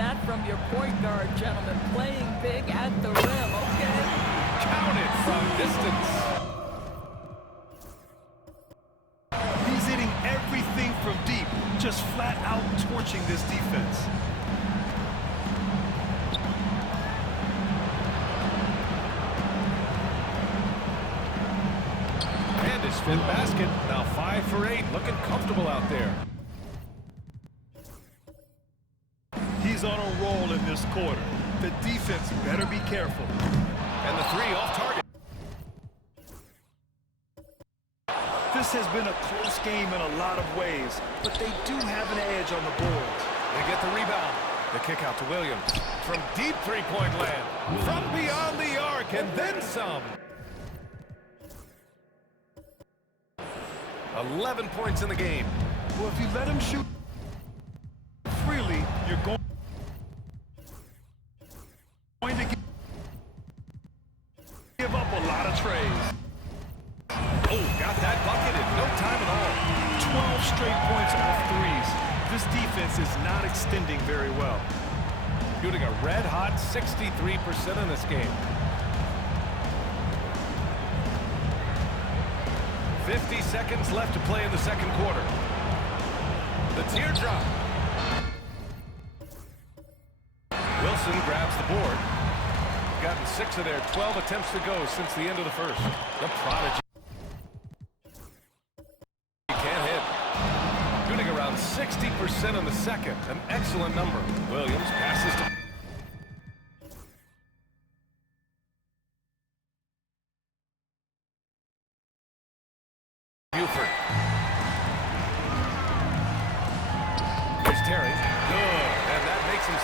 that from your point guard, gentlemen. Playing big at the rim, okay? Counted from distance. He's hitting everything from deep, just flat out torching this defense. And his fifth basket. Now 5 for 8. Looking comfortable out there. He's on a roll in this quarter. The defense better be careful. And the three off target. This has been a close game in a lot of ways, but they do have an edge on the boards. They get the rebound. The kick out to Williams. From deep three-point land. From beyond the arc and then some. 11 points in the game. Well, if you let him shoot freely, you're going to give up a lot of trays. Oh, got that bucket in no time at all. 12 straight points off threes. This defense is not extending very well. Shooting a red-hot 63% in this game. 50 seconds left to play in the second quarter. The teardrop. Wilson grabs the board. Gotten 6 of their 12 attempts to go since the end of the first. The prodigy can't hit. Shooting around 60% in the second. An excellent number. Williams passes to Buford. Here's Terry. Good. And that makes him...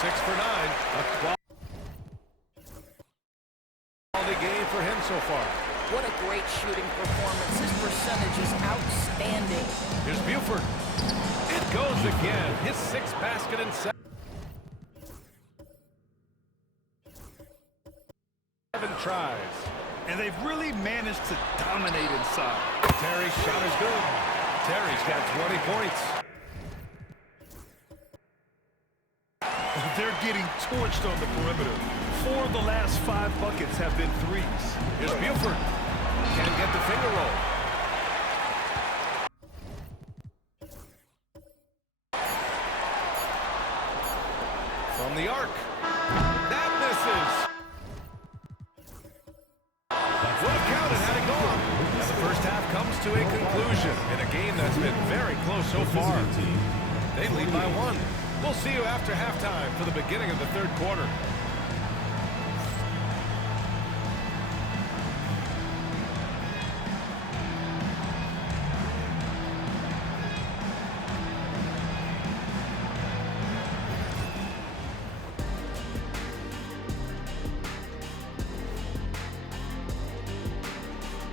Six for 9. A quality game for him so far. What a great shooting performance. His percentage is outstanding. Here's Buford. It goes again. His 6th basket and 7 tries. And they've really managed to dominate inside. Terry's shot is good. Terry's got 20 points. They're getting torched on the perimeter. 4 of the last 5 buckets have been threes. Here's Buford. Can't get the finger roll. From the arc. That misses. Would have counted had it gone. And the first half comes to a conclusion in a game that's been very close so far. They lead by 1. We'll see you after halftime for the beginning of the third quarter.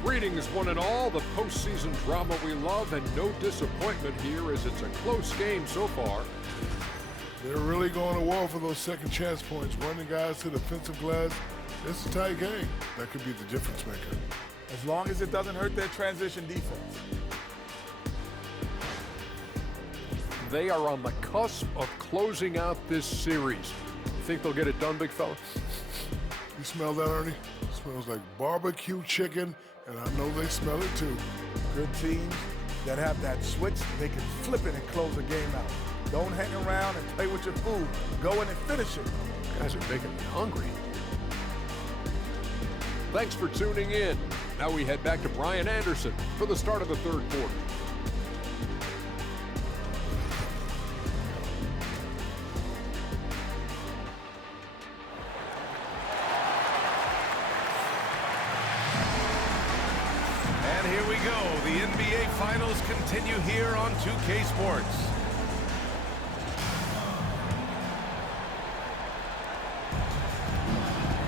Greetings, one and all. The postseason drama we love, and no disappointment here as it's a close game so far. They're really going to war for those second chance points, running guys to the defensive glass. It's a tight game. That could be the difference maker. As long as it doesn't hurt their transition defense. They are on the cusp of closing out this series. You think they'll get it done, big fella? You smell that, Ernie? It smells like barbecue chicken, and I know they smell it too. Good teams that have that switch, they can flip it and close the game out. Don't hang around and play with your food. Go in and finish it. You guys are making me hungry. Thanks for tuning in. Now we head back to Brian Anderson for the start of the third quarter. And here we go. The NBA Finals continue here on 2K Sports.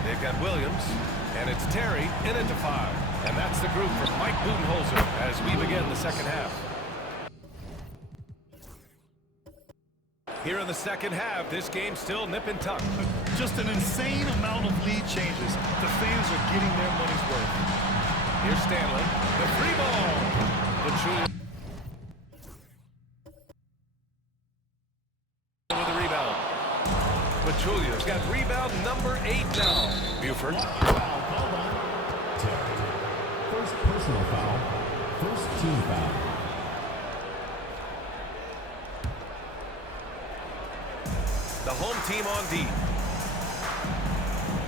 They've got Williams, and it's Terry in it to 5. And that's the group for Mike Budenholzer as we begin the second half. Here in the second half, this game's still nip and tuck. Just an insane amount of lead changes. The fans are getting their money's worth. Here's Stanley. The free ball. Pachulia with the rebound. Pachulia's got rebound number 8 now. Buford. First personal foul. First team foul. The home team on deep.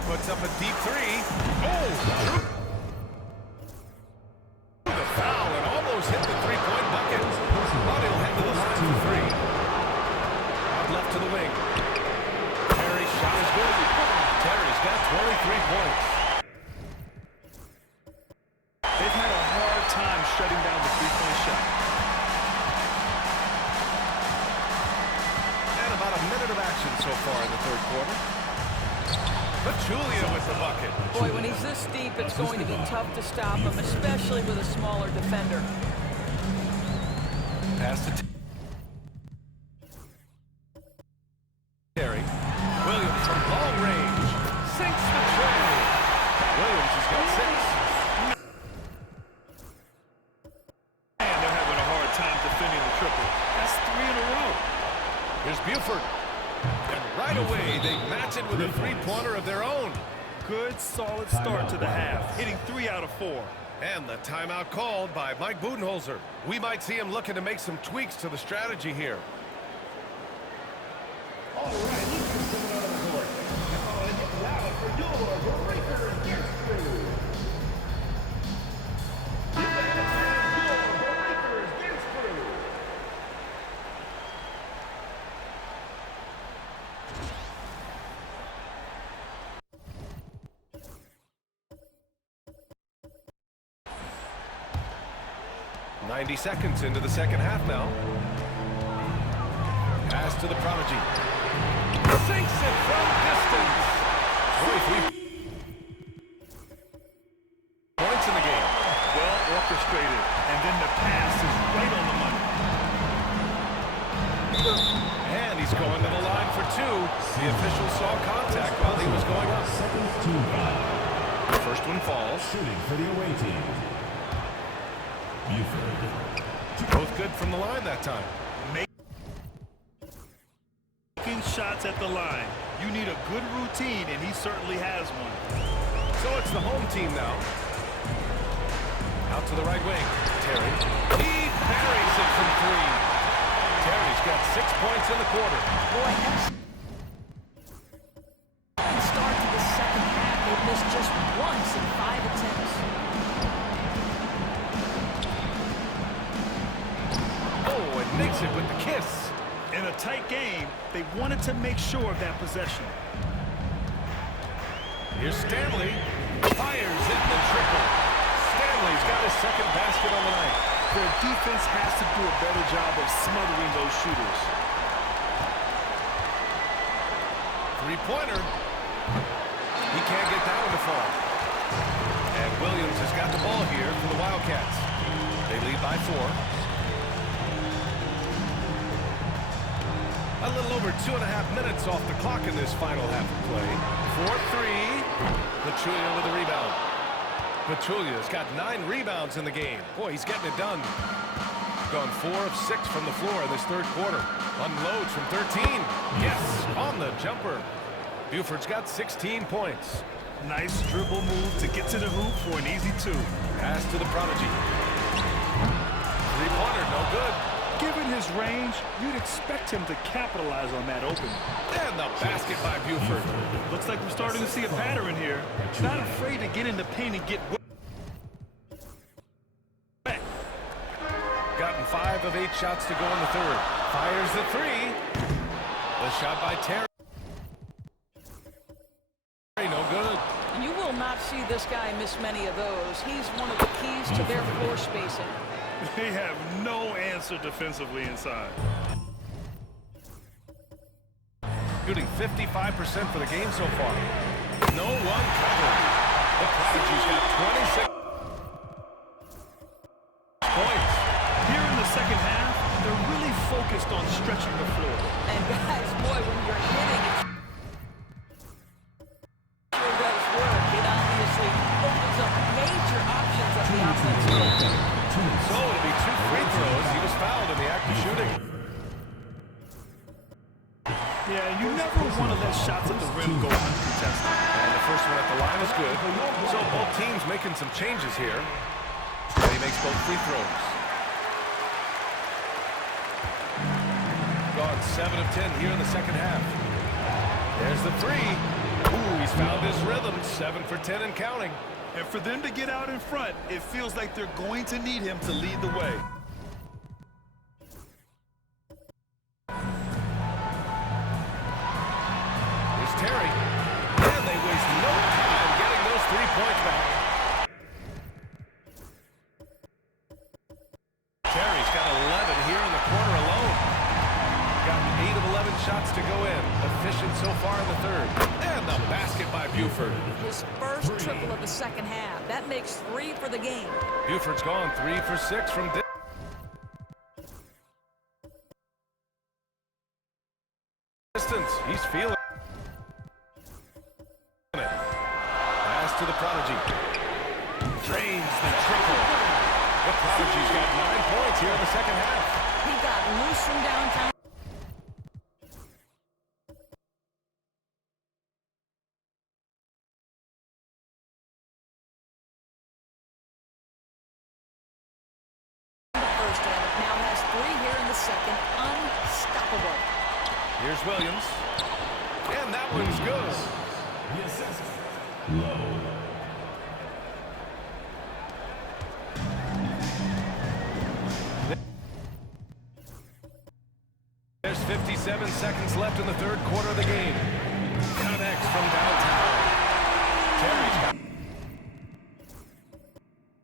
Puts up a deep 3. Oh! The foul and almost hit the three-point bucket. But he'll head to the line for 3. Out left to the wing. Terry's shot is good. Terry's got 23 points. They've had a hard time shutting down the three-point shot. And about a minute of action so far in the third quarter. Pachulia with the bucket. Boy, when he's this deep, it's going to be tough to stop him, especially with a smaller defender. Pass to Terry. Williams from long range. Sinks the tray. Williams has got 6. And they're having a hard time defending the triple. That's 3 in a row. Here's Buford. And right away, they match it with a three-pointer of their own. Good, solid start to the half, hitting 3 out of 4. And the timeout called by Mike Budenholzer. We might see him looking to make some tweaks to the strategy here. All right, let's get out of the court. Now for your Breaker Gears crew. .90 seconds into the second half now. Pass to the prodigy. Sinks it from distance. 23 points in the game. Well orchestrated, and then the pass is right on the money. And he's going to the line for 2. The official saw contact while he was going up. Second team foul. The first one falls. Shooting for the away team. Buford. Both good from the line that time. Making shots at the line. You need a good routine, and he certainly has one. So it's the home team now. Out to the right wing. Terry. He parries it from 3. Terry's got 6 points in the quarter. Boy, excellent start to the second half. They've missed just once in 5 attempts. Oh, and makes it with the kiss. In a tight game, they wanted to make sure of that possession. Here's Stanley. Fires in the triple. Stanley's got his second basket on the night. Their defense has to do a better job of smothering those shooters. Three-pointer. He can't get that one to fall. And Williams has got the ball here for the Wildcats. They lead by 4. A little over 2.5 minutes off the clock in this final half of play. 4-3. Pachulia with the rebound. Pachulia's got 9 rebounds in the game. Boy, he's getting it done. Gone 4 of 6 from the floor in this third quarter. Unloads from 13. Yes, on the jumper. Buford's got 16 points. Nice dribble move to get to the hoop for an easy 2. Pass to the prodigy. Three-pointer, no good. Given his range, you'd expect him to capitalize on that opening. And the basket by Buford. Looks like we're starting to see a pattern here. Not afraid to get in the paint and get wet. Gotten 5 of 8 shots to go in the third. Fires the 3. The shot by Terry. No good. And you will not see this guy miss many of those. He's one of the keys to their floor spacing. They have no answer defensively inside. Shooting 55% for the game so far. No one covered. The Prodigy's got 26 points. Here in the second half, they're really focused on stretching the floor. And guys, boy, when you're hitting, it sure does work. It obviously opens up major options at the offensive end. So it'll be 2 free throws. He was fouled in the act of shooting. Yeah, you never want to let shots at the rim go uncontested. And the first one at the line is good. So both teams making some changes here. And he makes both free throws. Gone 7 of 10 here in the second half. There's the 3. Ooh, he's found his rhythm. 7 for 10 and counting. And for them to get out in front, it feels like they're going to need him to lead the way. Here's Terry. And they waste no time getting those 3 points back. Terry's got 11 here in the quarter alone. Got 8 of 11 shots to go in. Efficient so far in the third. And the basket by Buford. His first triple of the second half. That makes 3 for the game. Buford's gone 3 for 6 from distance. He's feeling it. Pass to the Prodigy. Drains the triple. The Prodigy's got 9 points here in the second half. He got loose from downtown. First half, now has 3 here in the second. Unstoppable. Here's Williams. And that one's good. There's 57 seconds left in the third quarter of the game. Connects from downtown. Terry's got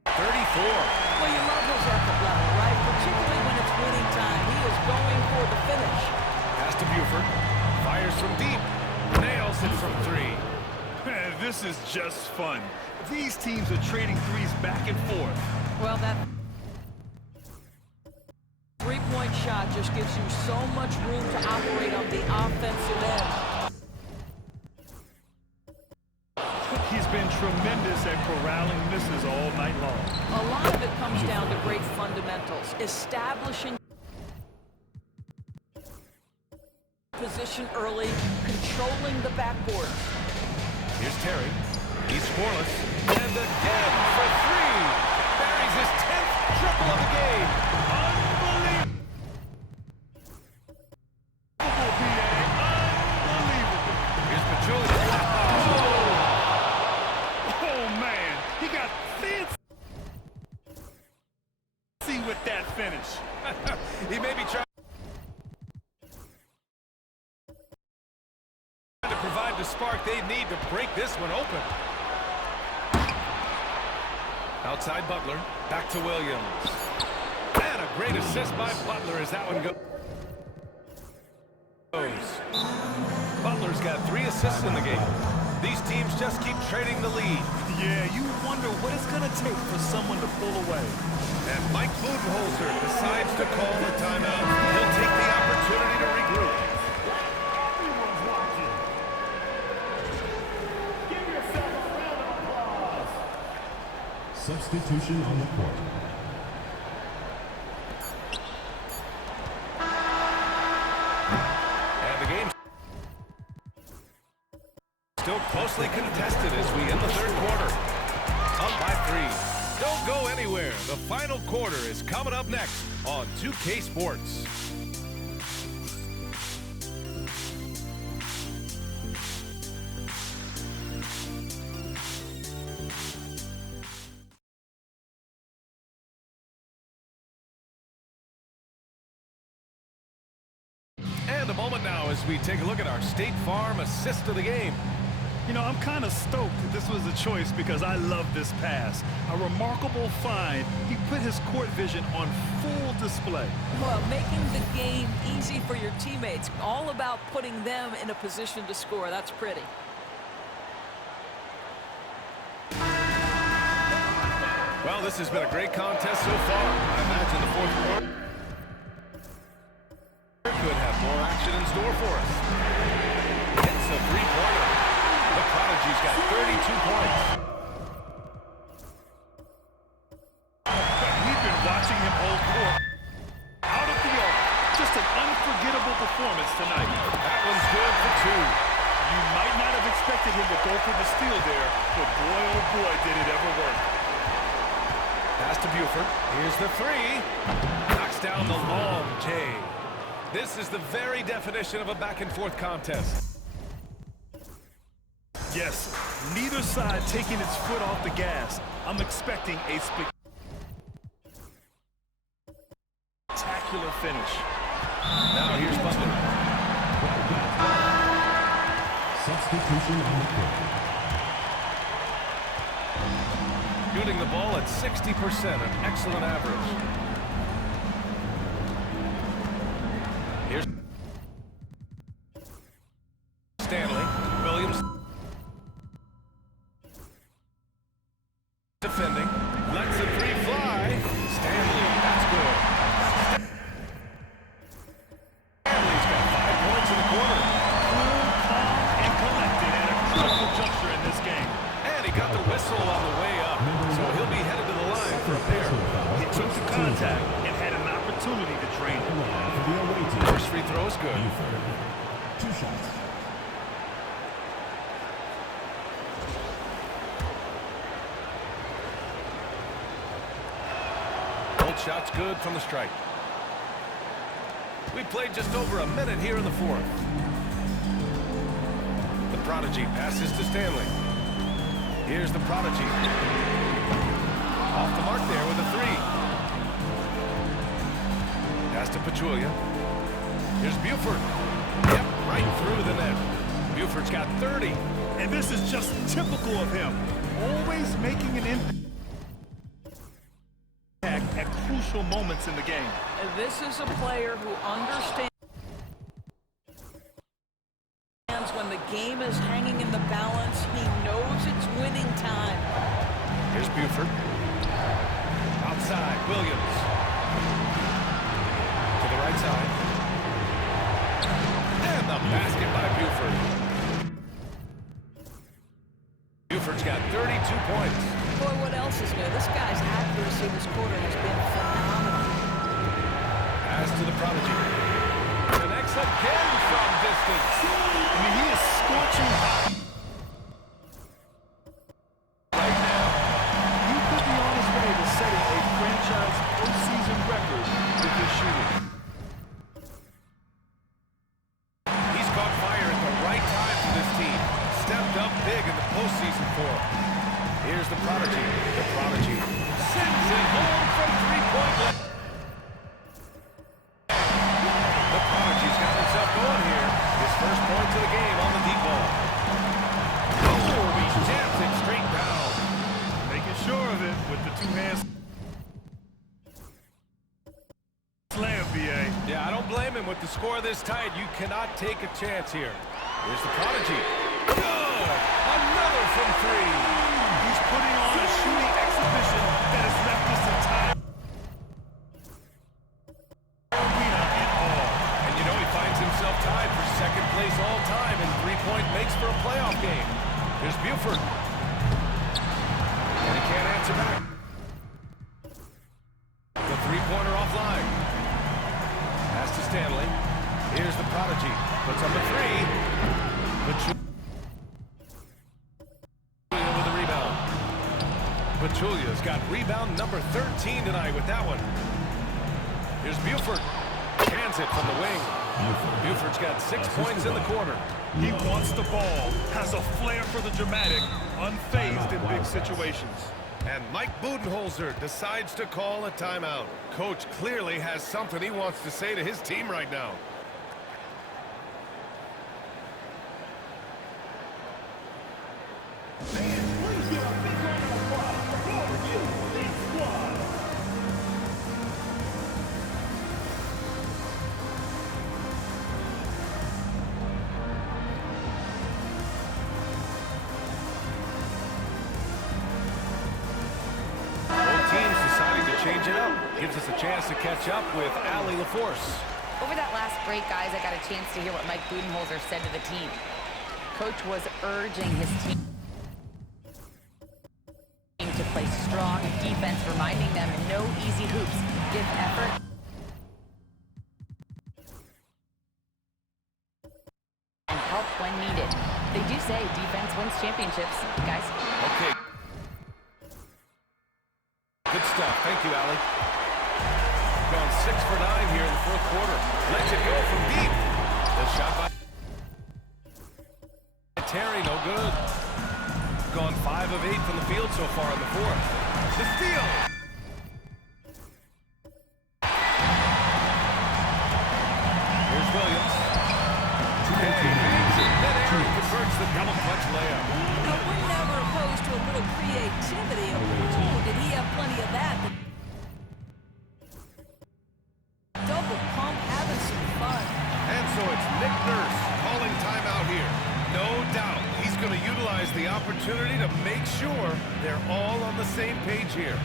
34. Well, you love his effort level, right? Particularly when it's winning time. He is going for the finish. Pass to Buford. Fires from deep. Nails it from 3. Man, this is just fun. These teams are trading threes back and forth. Well, that three-point shot just gives you so much room to operate on the offensive end. He's been tremendous at corralling misses all night long. A lot of it comes down to great fundamentals. Establishing position early, controlling the backboard. Here's Terry. He's scoreless. And again for 3. Buries his 10th triple of the game. Unbelievable, Unbelievable. Here's Pachulia. Oh, man. He got fancy with that finish. He may be trying to provide the spark they need to break this one open. Outside Butler. Back to Williams. And a great assist by Butler as that one goes. Butler's got 3 assists in the game. These teams just keep trading the lead. Yeah, you wonder what it's going to take for someone to pull away. And Mike Budenholzer decides to call the timeout. He'll take the opportunity to regroup. Everyone's watching. Give yourself a round of applause. Substitution on the court. And the game's still closely contested as we end the third quarter. Up by 3. Don't go anywhere. The final quarter is coming up next on 2K Sports. And a moment now as we take a look at our State Farm assist of the game. You know, I'm kind of stoked that this was a choice because I love this pass. A remarkable find. He put his court vision on full display. Well, making the game easy for your teammates. All about putting them in a position to score. That's pretty. Well, this has been a great contest so far. I imagine the fourth quarter could have more action in store for us. It's a three-pointer. The Prodigy's got 32 points. We've been watching him hold court. Out of the arc. Just an unforgettable performance tonight. That one's good for two. You might not have expected him to go for the steal there, but boy, oh boy, did it ever work. Pass to Buford. Here's the three. Knocks down the long J. This is the very definition of a back-and-forth contest. Yes, neither side taking its foot off the gas. I'm expecting a spectacular finish. Now here's Butler. Substitution on the court. Shooting the ball at 60%, an excellent average. Here's Stanley. Williams defending. Lets the three fly. Stanley, that's good. Stanley's got 5 points in the quarter. Cool, calm, and collected at a critical juncture in this game. And he got the whistle on the way up, so he'll be headed to the line for a pair. He took the contact and had an opportunity to drain it. First free throw is good. 2 shots. Both shots good from the strike. We played just over a minute here in the fourth. The Prodigy passes to Stanley. Here's the Prodigy. Off the mark there with a three. Pass to Pachulia. Here's Buford. Yep, right through the net. Buford's got 30. And this is just typical of him. Always making an impact at crucial moments in the game. And this is a player who understands when the game is hanging in the balance. He knows it's winning time. Here's Buford. Outside, Williams. To the right side. And the basket by Buford. Buford's got 32 points. Boy, what else is new? This guy's accuracy this quarter has been phenomenal. Pass to the Prodigy. Connects again from distance. I mean, he is scorching hot right now. He could be on his way to setting a franchise postseason record with his shooting. He's caught fire at the right time for this team. Stepped up big in the postseason for him. Here's the Prodigy. The Prodigy sends it home from three-point line. The Prodigy's got himself going here. His first points of the game on the deep ball. Oh, he jams it straight down. Making sure of it with the two hands. Slam, BA. Yeah, I don't blame him. With the score this tight, you cannot take a chance here. Here's the Prodigy. Good! Another from three. He's putting on a shooting exhibition that has left this entire arena in awe. And you know he finds himself tied for second place all time in three-point makes for a playoff game. Here's Buford. And he can't answer back. The three-pointer offline. Pass to Stanley. Here's the Prodigy. Puts up a three. Pachulia with the rebound. Pachulia's got rebound number 13 tonight with that one. Here's Buford. Hands it from the wing. Buford's got 6 points in the quarter. He wants the ball, has a flair for the dramatic, unfazed in big situations. And Mike Budenholzer decides to call a timeout. Coach clearly has something he wants to say to his team right now. Fans, please give a big round of applause for Overview Big Squad. Both teams deciding to change it up. Gives us a chance to catch up with Allie LaForce. Over that last break, guys, I got a chance to hear what Mike Budenholzer said to the team. Coach was urging his team to play strong defense, reminding them no easy hoops, give effort, and help when needed. They do say defense wins championships, guys. Okay. Good stuff. Thank you, Allie. Gone 6 for 9 here in the fourth quarter. Lets it go from deep. The shot by Terry, no good. Gone 5 of 8 from the field so far in the fourth. The steal. Here's Williams. Hey, hangs it midair and converts the double clutch layup. Now, we're never opposed to a little creativity. Oh, did he have plenty of that? Double pump, having some fun. And so it's Nick Nurse calling timeout here. No doubt he's going to utilize the opportunity to make sure they're all on the same page here.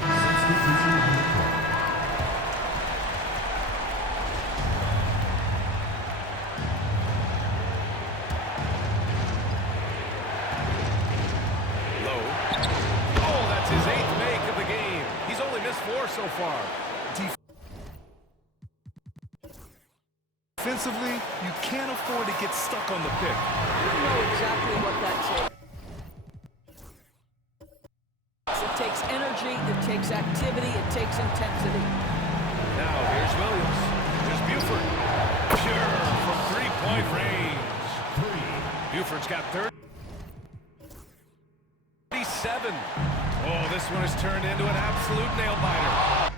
Substitution on the court. So far. Defensively, you can't afford to get stuck on the pick. You know exactly what that takes. It takes energy, it takes activity, it takes intensity. Now here's Williams. Here's Buford. Pure from three-point range. Buford's got 37. Oh, this one has turned into an absolute nail-biter.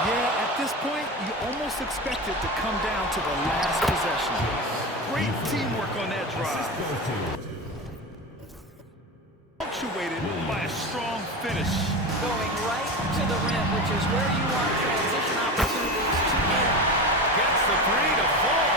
Yeah, at this point, you almost expect it to come down to the last possession. Great teamwork on that drive. Punctuated by a strong finish. Going right to the rim, which is where you want transition opportunities to end. Gets the three to fall.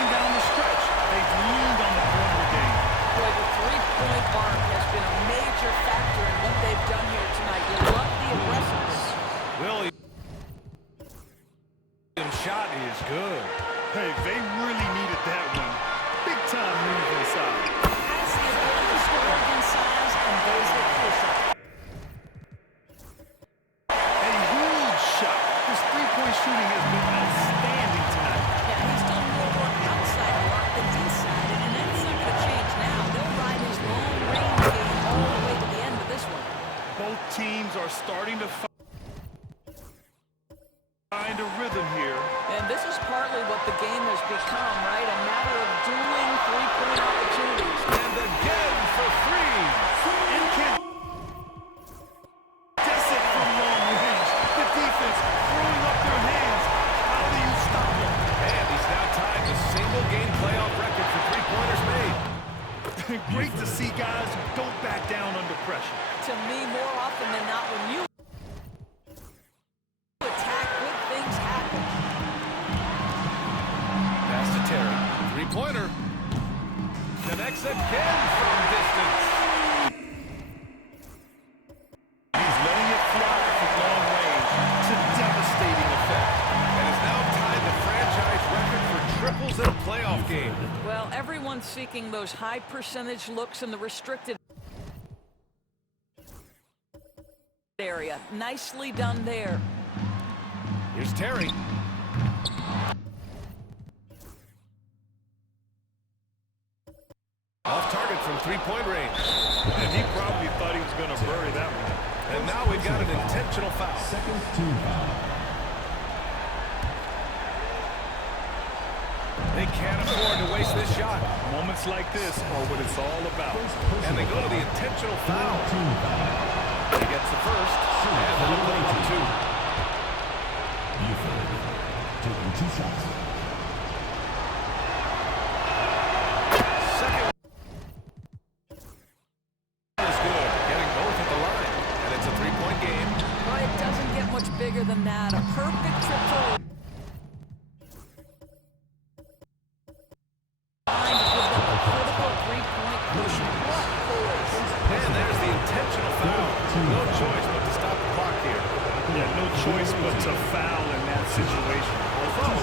Down the stretch, they've leaned on the perimeter game. Boy, the three-point arc has been a major factor in what they've done here tonight. You love the aggressiveness. Williams' shot is good. Hey, they really needed that one. Big time move inside. Has the ability to score in size and those that push up. A huge shot. His three-point shooting has been outstanding tonight. Yeah, he's done more work outside the arc than inside, and that's not going to change now. They'll ride his long-range game all the way to the end of this one. Both teams are starting to find a rhythm here. And this is partly what the game has become, right? A matter of dueling three-point opportunities. And again for three. And can guess it from long range. The defense throwing up their hands. How do you stop them? And he's now tied the single-game playoff record for three-pointers made. Great to see guys who don't back down under pressure. To me, more often than not, when you attack, good things happen. Pass to Terry. Three-pointer. Connects again from distance. He's letting it fly from long range to devastating effect. And has now tied the franchise record for triple struggles in a playoff game. Well, everyone's seeking those high percentage looks in the restricted area. Nicely done there. Here's Terry. Off target from three-point range. And he probably thought he was going to bury that one. And now we've got an intentional foul. Second team foul. They can't afford to waste this shot. Moments like this are what it's all about. And they go to the intentional foul. Team foul. He gets the first, and they'll put up two. Buford taking 2 shots. Second is good, getting both at the line, and it's a three-point game. Well, it doesn't get much bigger than that. A perfect triple. And there's the intentional foul. No choice but to stop the clock here. Yeah, no choice but to foul in that situation. Although,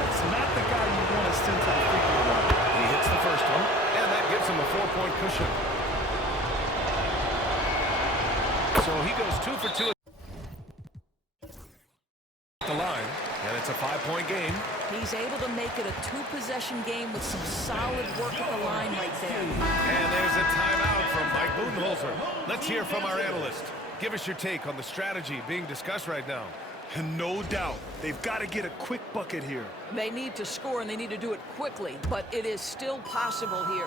that's not the guy you want to send to the free throw line. He hits the first one, and that gives him a 4-point cushion. So he goes 2 for 2 at the line, and it's a 5-point game. He's able to make it a 2-possession game with some solid work at the line right there. And there's a timeout from Mike Budenholzer. Let's hear from our analyst. Give us your take on the strategy being discussed right now. And no doubt, they've got to get a quick bucket here. They need to score, and they need to do it quickly, but it is still possible here.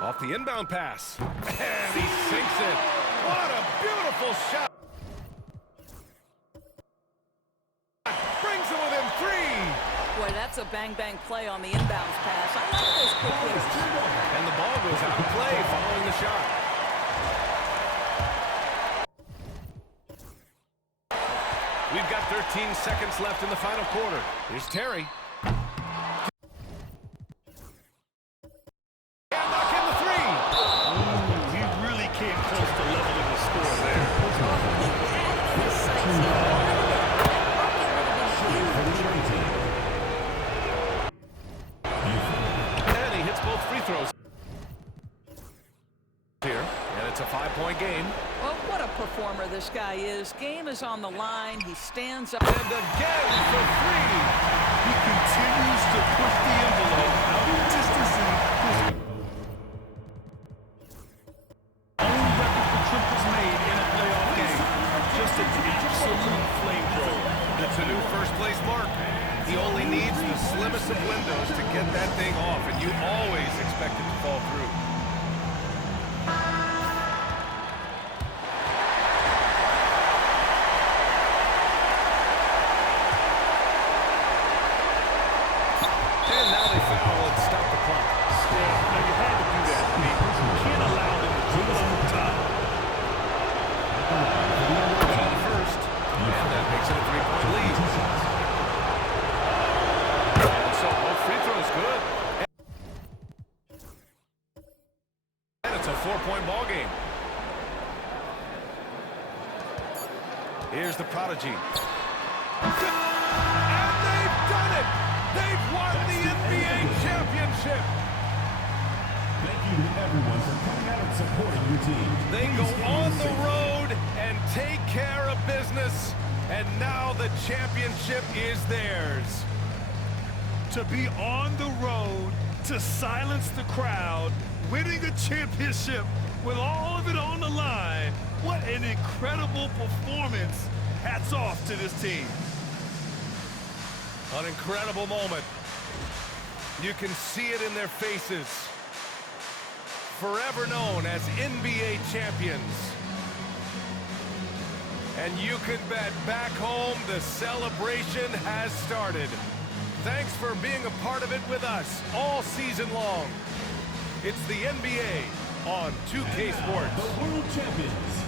Off the inbound pass. And he sinks it. What a beautiful shot. Brings him within 3. Boy, that's a bang-bang play on the inbounds pass. I like those quick hitters. And the ball goes out of play following the shot. We've got 13 seconds left in the final quarter. Here's Terry. And knock in the 3. Ooh, he really came close to leveling the score there. And he hits both free throws here, and it's a 5-point game. Well, what a performer this guy is. Game is on the line. He stands up. And again for 3. He continues to push the envelope out distancing his own record for triples made in a playoff game. Just an absolute flamethrower. It's a new first-place mark. He only needs the slimmest of windows to get that thing off, and you always expect it to fall through. And now they foul and stop the clock. Yeah, now you had to do that. I mean, you can't allow them to do this on top. First, and that makes it a 3-point lead. And so both free throws good. And it's a 4-point ball game. Here's the prodigy. And they've done it! They've won the NBA championship! Thank you to everyone for coming out and supporting your team. They go on the road and take care of business, and now the championship is theirs. To be on the road, to silence the crowd, winning a championship with all of it on the line. What an incredible performance. Hats off to this team. An incredible moment. You can see it in their faces. Forever known as NBA champions. And you can bet back home the celebration has started. Thanks for being a part of it with us all season long. It's the NBA on 2K Sports. The world champions,